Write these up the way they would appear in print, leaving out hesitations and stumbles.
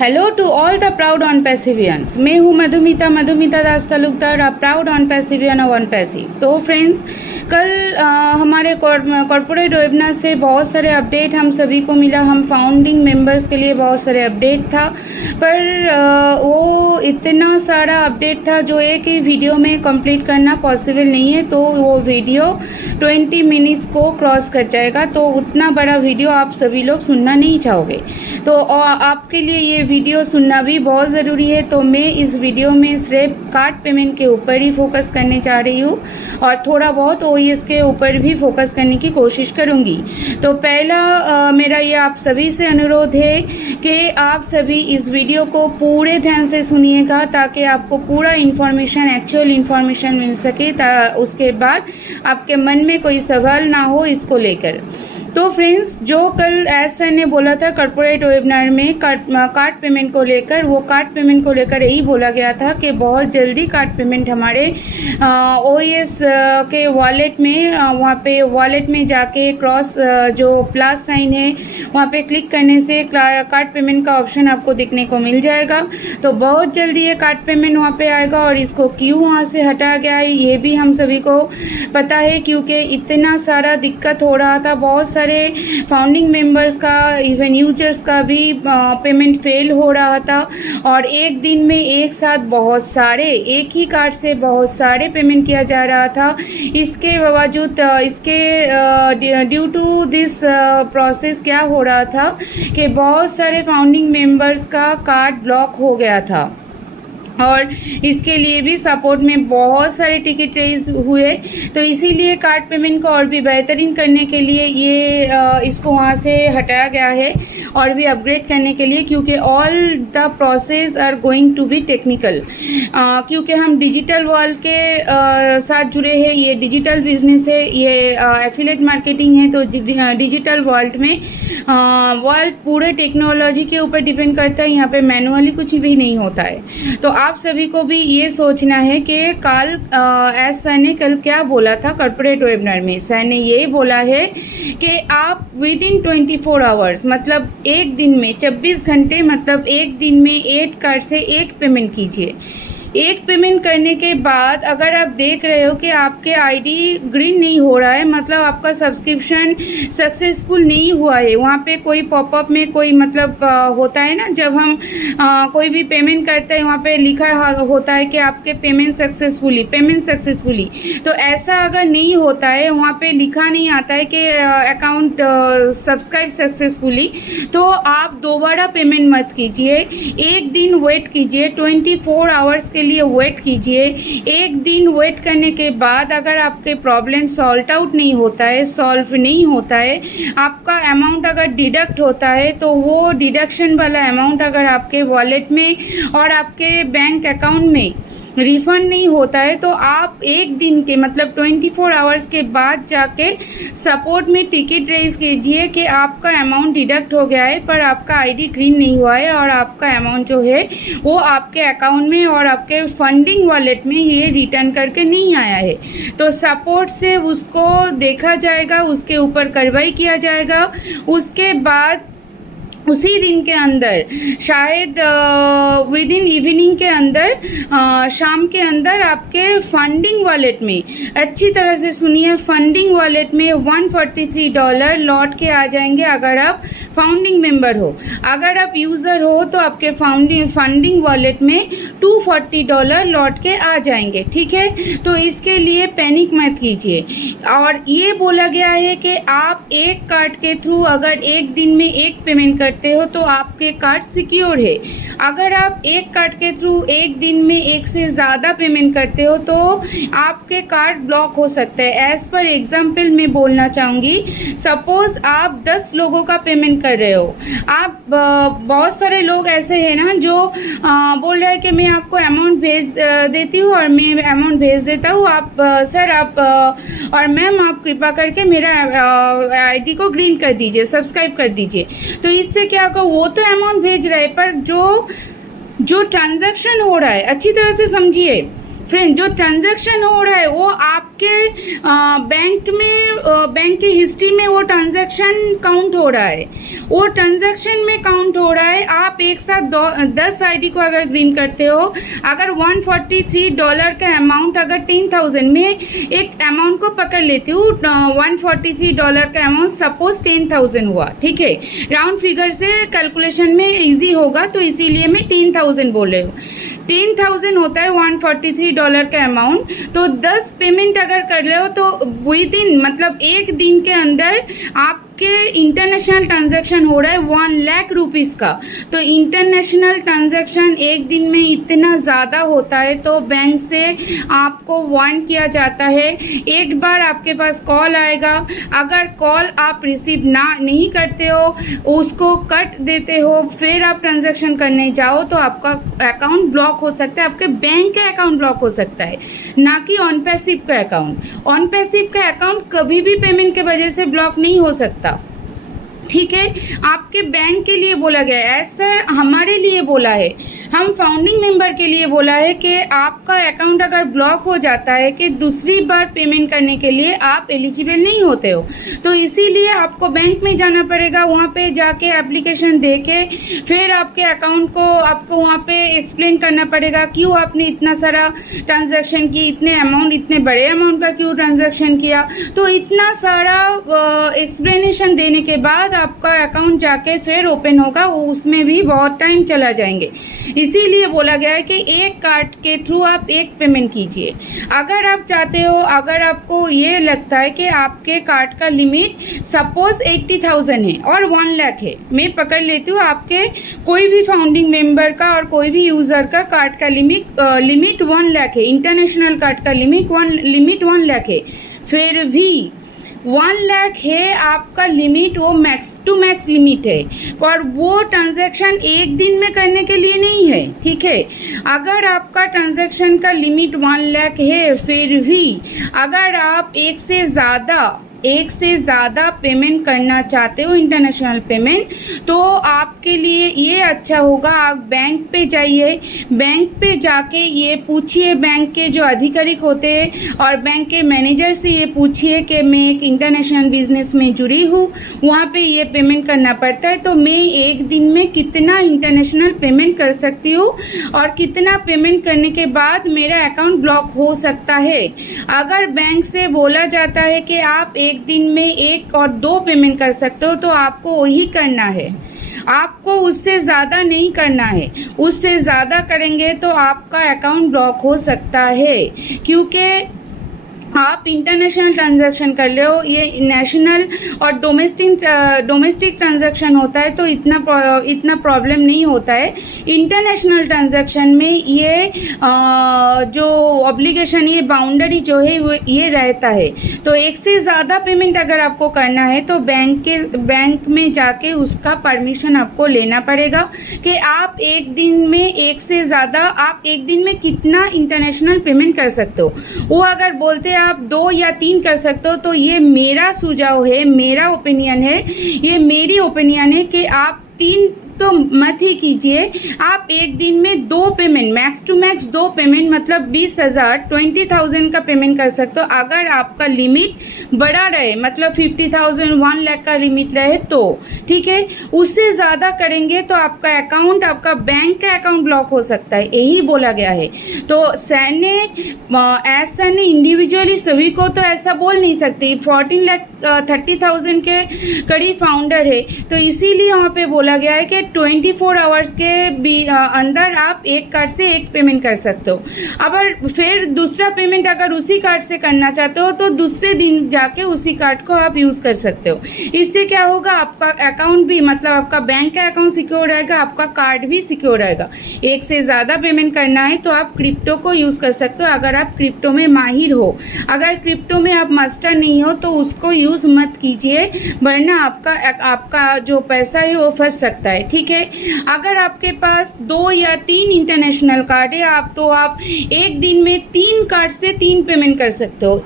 Hello to all the proud on पैसिवियंस। मैं हूँ मधुमिता दास तालुकदार, प्राउड ऑन पैसिवियन ऑन पैसिव। तो फ्रेंड्स, कल हमारे कॉर्पोरेट वेबिनार से बहुत सारे अपडेट हम सभी को मिला। हम फाउंडिंग मेंबर्स के लिए बहुत सारे अपडेट था, पर वो इतना सारा अपडेट था जो एक ही वीडियो में कंप्लीट करना पॉसिबल नहीं है। तो वो वीडियो 20 मिनट्स को क्रॉस कर जाएगा, तो उतना बड़ा वीडियो आप सभी लोग सुनना नहीं चाहोगे। तो आपके लिए ये वीडियो सुनना भी बहुत ज़रूरी है। तो मैं इस वीडियो में सिर्फ कार्ड पेमेंट के ऊपर ही फोकस करने जा रही हूँ और थोड़ा बहुत ओएस के ऊपर भी फोकस करने की कोशिश करूँगी। तो पहला मेरा ये आप सभी से अनुरोध है कि आप सभी इस वीडियो को पूरे ध्यान से सुनिएगा, ताकि आपको पूरा इन्फॉर्मेशन, एक्चुअल इन्फॉर्मेशन मिल सके। उसके बाद आपके मन में कोई सवाल ना हो इसको लेकर। तो फ्रेंड्स, जो कल एस सर ने बोला था कॉर्पोरेट वेबिनार में कार्ड पेमेंट को लेकर, वो कार्ड पेमेंट को लेकर यही बोला गया था कि बहुत जल्दी कार्ड पेमेंट हमारे ओएस के वॉलेट में, वहाँ पे वॉलेट में जाके क्रॉस जो प्लस साइन है वहाँ पे क्लिक करने से कार्ड पेमेंट का ऑप्शन आपको दिखने को मिल जाएगा। तो बहुत जल्दी ये कार्ड पेमेंट वहाँ पे आएगा। और इसको क्यों वहाँ से हटाया गया है ये भी हम सभी को पता है, क्योंकि इतना सारा दिक्कत हो रहा था। बहुत सारे फाउंडिंग मेंबर्स का, इवन यूजर्स का भी पेमेंट फेल हो रहा था और एक दिन में एक साथ बहुत सारे, एक ही कार्ड से बहुत सारे पेमेंट किया जा रहा था। इसके बावजूद इसके ड्यू टू दिस प्रोसेस क्या हो रहा था कि बहुत सारे फाउंडिंग मेंबर्स का कार्ड ब्लॉक हो गया था और इसके लिए भी सपोर्ट में बहुत सारे टिकट रेज हुए। तो इसीलिए कार्ड पेमेंट को और भी बेहतरीन करने के लिए ये इसको वहाँ से हटाया गया है और भी अपग्रेड करने के लिए, क्योंकि all the process are going to be technical. क्योंकि हम डिजिटल वर्ल्ड के साथ जुड़े हैं, ये डिजिटल बिजनेस है, ये एफिलिएट मार्केटिंग है। तो डिजिटल वर्ल्ड में वर्ल्ड पूरे टेक्नोलॉजी के ऊपर डिपेंड करता है। यहाँ पे मैनुअली कुछ भी नहीं होता है। तो आप सभी को भी ये सोचना है कि कल एस सर ने कल क्या बोला था कॉर्पोरेट वेबिनार में। सर ने ये बोला है कि आप विद इन 24 आवर्स, मतलब एक दिन में 24 घंटे, मतलब एक दिन में 8 कार्ड से एक पेमेंट कीजिए। एक पेमेंट करने के बाद अगर आप देख रहे हो कि आपके आईडी ग्रीन नहीं हो रहा है, मतलब आपका सब्सक्रिप्शन सक्सेसफुल नहीं हुआ है, वहाँ पे कोई पॉपअप में कोई मतलब होता है ना, जब हम कोई भी पेमेंट करते हैं वहाँ पे लिखा होता है कि आपके पेमेंट सक्सेसफुली। तो ऐसा अगर नहीं होता है, वहाँ पे लिखा नहीं आता है कि अकाउंट सब्सक्राइब सक्सेसफुली, तो आप दोबारा पेमेंट मत कीजिए। एक दिन वेट कीजिए, 24 आवर्स के लिए वेट कीजिए। एक दिन वेट करने के बाद अगर आपके प्रॉब्लम सॉल्व आउट नहीं होता है, सॉल्व नहीं होता है, आपका अमाउंट अगर डिडक्ट होता है, तो वो डिडक्शन वाला अमाउंट अगर आपके वॉलेट में और आपके बैंक अकाउंट में रिफ़ंड नहीं होता है, तो आप एक दिन के, मतलब 24 आवर्स के बाद जाके सपोर्ट में टिकट रेज कीजिए कि आपका अमाउंट डिडक्ट हो गया है पर आपका आईडी ग्रीन नहीं हुआ है और आपका अमाउंट जो है वो आपके अकाउंट में और आपके फंडिंग वॉलेट में ये रिटर्न करके नहीं आया है। तो सपोर्ट से उसको देखा जाएगा, उसके ऊपर कार्रवाई किया जाएगा। उसके बाद उसी दिन के अंदर, शायद विद इन इवनिंग के अंदर, शाम के अंदर आपके फंडिंग वॉलेट में, अच्छी तरह से सुनिए, फंडिंग वॉलेट में $143 लौट के आ जाएंगे अगर आप फाउंडिंग मेंबर हो। अगर आप यूज़र हो तो आपके फंडिंग वॉलेट में $240 लौट के आ जाएंगे। ठीक है, तो इसके लिए पैनिक मत कीजिए। और ये बोला गया है कि आप एक कार्ड के थ्रू अगर एक दिन में एक पेमेंट करते हो तो आपके कार्ड सिक्योर है। अगर आप एक कार्ड के थ्रू एक दिन में एक से ज़्यादा पेमेंट करते हो तो आपके कार्ड ब्लॉक हो सकता है। एज पर एग्जाम्पल मैं बोलना चाहूँगी, सपोज़ आप 10 लोगों का पेमेंट कर रहे हो। आप बहुत सारे लोग ऐसे हैं ना जो बोल रहे हैं कि मैं आपको अमाउंट भेज देती हूँ और मैं अमाउंट भेज देता हूँ, आप सर आप और मैम आप कृपा करके मेरा आईडी को ग्रीन कर दीजिए, सब्सक्राइब कर दीजिए। तो इससे क्या होगा, वो तो अमाउंट भेज रहा है पर जो ट्रांजैक्शन हो रहा है, अच्छी तरह से समझिए, फ्रेंड जो ट्रांजैक्शन हो रहा है वो आपके बैंक में बैंक की हिस्ट्री में वो ट्रांजैक्शन काउंट हो रहा है, वो ट्रांजैक्शन में काउंट हो रहा है। आप एक साथ 10 आईडी को अगर ग्रीन करते हो, अगर $143 का अमाउंट, अगर 10,000 में एक अमाउंट को पकड़ लेती हूँ, $143 का अमाउंट सपोज 10,000 हुआ, ठीक है, राउंड फिगर से कैलकुलेशन में इजी होगा तो इसीलिए मैं 10,000 बोल रही हूँ। 10,000 होता है $143 का अमाउंट, तो 10 पेमेंट अगर कर रहे हो तो विद इन मतलब एक दिन के अंदर आपके इंटरनेशनल ट्रांजैक्शन हो रहा है 1 लाख रुपीज़ का। तो इंटरनेशनल ट्रांजैक्शन एक दिन में इतना ज़्यादा होता है तो बैंक से आपको वार्न किया जाता है। एक बार आपके पास कॉल आएगा, अगर कॉल आप रिसीव नहीं करते हो, उसको कट देते हो, फिर आप ट्रांजैक्शन करने जाओ तो आपका अकाउंट ब्लॉक हो सकता है, आपके बैंक का अकाउंट ब्लॉक हो सकता है, ना कि ऑन पैसिव का अकाउंट। ऑन पैसिव का अकाउंट कभी भी पेमेंट के वजह से ब्लॉक नहीं हो सकता, ठीक है। आपके बैंक के लिए बोला गया है, सर हमारे लिए बोला है, हम फाउंडिंग मेंबर के लिए बोला है कि आपका अकाउंट अगर ब्लॉक हो जाता है कि दूसरी बार पेमेंट करने के लिए आप एलिजिबल नहीं होते हो, तो इसीलिए आपको बैंक में जाना पड़ेगा, वहाँ पे जाके एप्लीकेशन दे के फिर आपके अकाउंट को आपको वहाँ पे एक्सप्लेन करना पड़ेगा क्यों आपने इतना सारा ट्रांजैक्शन की, इतने अमाउंट, इतने बड़े अमाउंट का क्यों ट्रांजैक्शन किया। तो इतना सारा एक्सप्लेनेशन देने के बाद आपका अकाउंट जाके फिर ओपन होगा, उसमें भी बहुत टाइम चला जाएंगे। इसीलिए बोला गया है कि एक कार्ड के थ्रू आप एक पेमेंट कीजिए। अगर आप चाहते हो, अगर आपको ये लगता है कि आपके कार्ड का लिमिट सपोज 80,000 है और 1 लाख है, मैं पकड़ लेती हूँ आपके कोई भी फाउंडिंग मेंबर का और कोई भी यूज़र का कार्ड का लिमिट 1 लाख है, इंटरनेशनल कार्ड का लिमिट 1 लाख है, फिर भी 1 लाख है आपका लिमिट, वो मैक्स टू मैक्स लिमिट है, और वो ट्रांजैक्शन एक दिन में करने के लिए नहीं है, ठीक है। अगर आपका ट्रांजैक्शन का लिमिट 1 लाख है, फिर भी अगर आप एक से ज़्यादा पेमेंट करना चाहते हो, इंटरनेशनल पेमेंट, तो आपके लिए ये अच्छा होगा आप बैंक पे जाइए, बैंक पे जाके ये पूछिए, बैंक के जो अधिकारिक होते हैं और बैंक के मैनेजर से ये पूछिए कि मैं एक इंटरनेशनल बिजनेस में जुड़ी हूँ, वहाँ पे ये पेमेंट करना पड़ता है, तो मैं एक दिन में कितना इंटरनेशनल पेमेंट कर सकती हूँ और कितना पेमेंट करने के बाद मेरा अकाउंट ब्लॉक हो सकता है। अगर बैंक से बोला जाता है कि आप एक दिन में 1 और 2 पेमेंट कर सकते हो, तो आपको वही करना है, आपको उससे ज़्यादा नहीं करना है। उससे ज़्यादा करेंगे तो आपका अकाउंट ब्लॉक हो सकता है, क्योंकि आप इंटरनेशनल ट्रांजैक्शन कर रहे हो, ये नेशनल और डोमेस्टिक ट्रांजैक्शन होता है तो इतना प्रॉब्लम नहीं होता है। इंटरनेशनल ट्रांजैक्शन में ये जो ऑब्लिगेशन, ये बाउंड्री जो है ये रहता है। तो एक से ज़्यादा पेमेंट अगर आपको करना है तो बैंक में जाके उसका परमिशन आपको लेना पड़ेगा कि आप एक दिन में एक से ज़्यादा, आप एक दिन में कितना इंटरनेशनल पेमेंट कर सकते हो। वो अगर बोलते हैं आप 2 या 3 कर सकते हो, तो ये मेरा सुझाव है, मेरा ओपिनियन है, ये मेरी ओपिनियन है कि आप 3 तो मत ही कीजिए। आप एक दिन में 2 payment, max to max 2 payment, मतलब 20,000 20,000 का पेमेंट कर सकते हो। अगर आपका लिमिट बड़ा रहे, मतलब 50,000 1 लाख का लिमिट रहे तो ठीक है। उससे ज़्यादा करेंगे तो आपका अकाउंट, आपका बैंक का अकाउंट ब्लॉक हो सकता है, यही बोला गया है। तो सर ने इंडिविजुअली सभी को तो ऐसा बोल नहीं सकते, 14,30,000 के करीब फाउंडर है, तो इसीलिए वहाँ पे बोला गया है कि 24 आवर्स के अंदर आप एक कार्ड से एक पेमेंट कर सकते हो। अब फिर दूसरा पेमेंट अगर उसी कार्ड से करना चाहते हो तो दूसरे दिन जाके उसी कार्ड को आप यूज़ कर सकते हो। इससे क्या होगा, आपका अकाउंट भी, मतलब आपका बैंक का अकाउंट सिक्योर रहेगा, आपका कार्ड भी सिक्योर रहेगा। एक से ज़्यादा पेमेंट करना है तो आप क्रिप्टो को यूज़ कर सकते हो, अगर आप क्रिप्टो में माहिर हो। अगर क्रिप्टो में आप मास्टर नहीं हो तो उसको यूज़ मत कीजिए, वरना आपका जो पैसा है वो फंस सकता है, ठीक है। अगर आपके पास 2 या 3 इंटरनेशनल कार्ड है, आप एक दिन में 3 कार्ड से 3 पेमेंट कर सकते हो।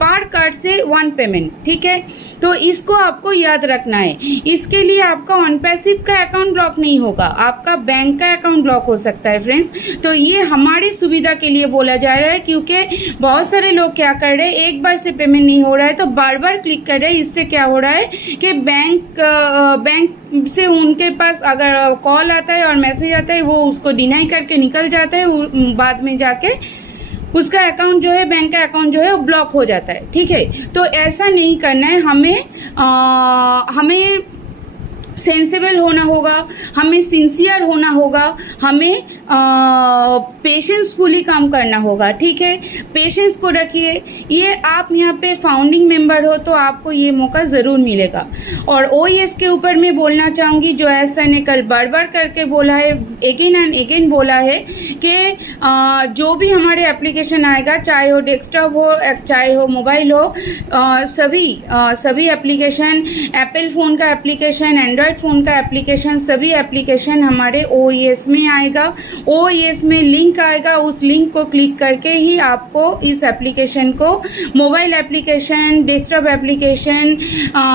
पर कार्ड से 1 पेमेंट, ठीक है। तो इसको आपको याद रखना है। इसके लिए आपका ऑन पैसिव का अकाउंट ब्लॉक नहीं होगा, आपका बैंक का अकाउंट ब्लॉक हो सकता है फ्रेंड्स। तो ये हमारी सुविधा के लिए बोला जा रहा है, क्योंकि बहुत सारे लोग क्या कर रहे हैं, एक बार से पेमेंट नहीं हो रहा है तो बार बार क्लिक कर रहे हैं। इससे क्या हो रहा है कि बैंक से उनके पास अगर कॉल आता है और मैसेज आता है, वो उसको डिनाई करके निकल जाता है, बाद में जाके उसका अकाउंट जो है, बैंक का अकाउंट जो है वो ब्लॉक हो जाता है, ठीक है। तो ऐसा नहीं करना है, हमें सेंसिबल होना होगा, हमें सिंसियर होना होगा, हमें पेशेंसफुली काम करना होगा, ठीक है। पेशेंस को रखिए। ये आप यहाँ पे फाउंडिंग मेंबर हो तो आपको ये मौका ज़रूर मिलेगा। और OES के ऊपर मैं बोलना चाहूँगी, जो ऐसा ने कल बार बार करके बोला है, एगेन एंड एगेन बोला है कि जो भी हमारे एप्लीकेशन आएगा, चाहे वो डेस्कटॉप हो, चाहे हो मोबाइल हो, सभी एप्लीकेशन, एप्पल फ़ोन का एप्लीकेशन, एंड्रॉयड फ़ोन का एप्लीकेशन, सभी एप्लीकेशन हमारे OES में आएगा। OES में लिंक आएगा, उस लिंक को क्लिक करके ही आपको इस एप्लीकेशन को, मोबाइल एप्लीकेशन, डेस्कटॉप एप्लीकेशन,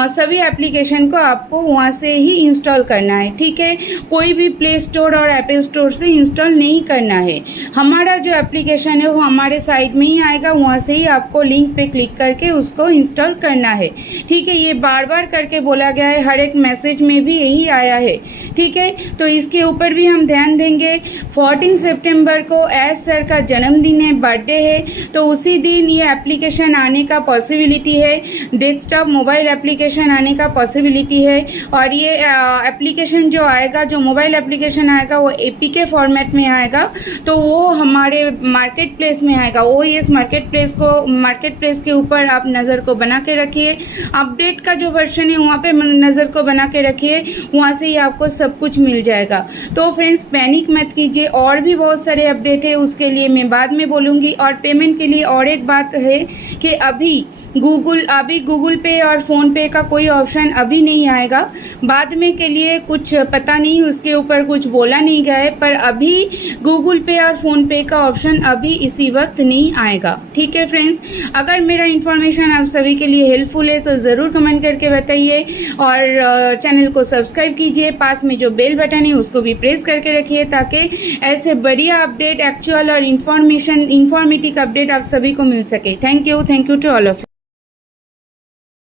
सभी एप्लीकेशन को आपको वहाँ से ही इंस्टॉल करना है, ठीक है। कोई भी प्ले स्टोर और एप्पल स्टोर से इंस्टॉल नहीं करना है। हमारा जो एप्लीकेशन है वो हमारे साइट में ही आएगा, वहाँ से ही आपको लिंक पे क्लिक करके उसको इंस्टॉल करना है, ठीक है। ये बार बार करके बोला गया है, हर एक मैसेज में भी यही आया है, ठीक है। तो इसके ऊपर भी हम ध्यान देंगे। 14 सितंबर को एस सर का जन्मदिन है, बर्थडे है, तो उसी दिन ये एप्लीकेशन आने का पॉसिबिलिटी है, डेस्कटॉप मोबाइल एप्लीकेशन आने का पॉसिबिलिटी है। और ये एप्लीकेशन जो आएगा, जो मोबाइल एप्लीकेशन आएगा, वो APK फॉर्मेट में आएगा, तो वो हमारे मार्केट प्लेस में आएगा। OES मार्केट प्लेस के ऊपर आप नज़र को बना के रखिए। अपडेट का जो वर्जन है वहाँ पे नज़र को बना के रखिए, वहाँ से ही आपको सब कुछ मिल जाएगा। तो फ्रेंड्स, पैनिक मत कीजिए, और भी बहुत सारे अपडेट है, उसके लिए मैं बाद में बोलूँगी। और पेमेंट के लिए और एक बात है कि अभी गूगल पे और फ़ोन पे का कोई ऑप्शन अभी नहीं आएगा, बाद में के लिए कुछ पता नहीं, उसके ऊपर कुछ बोला नहीं गया है, पर अभी गूगल पे और फ़ोन पे का ऑप्शन अभी इसी वक्त नहीं आएगा, ठीक है फ्रेंड्स। अगर मेरा इन्फॉर्मेशन आप सभी के लिए हेल्पफुल है तो ज़रूर कमेंट करके बताइए, और चैनल को सब्सक्राइब कीजिए। पास में जो बेल बटन है उसको भी प्रेस करके रखिए, ताकि ऐसे बढ़िया अपडेट, एक्चुअल और इन्फॉर्मेटिव अपडेट आप सभी को मिल सके। Thank you to all of you.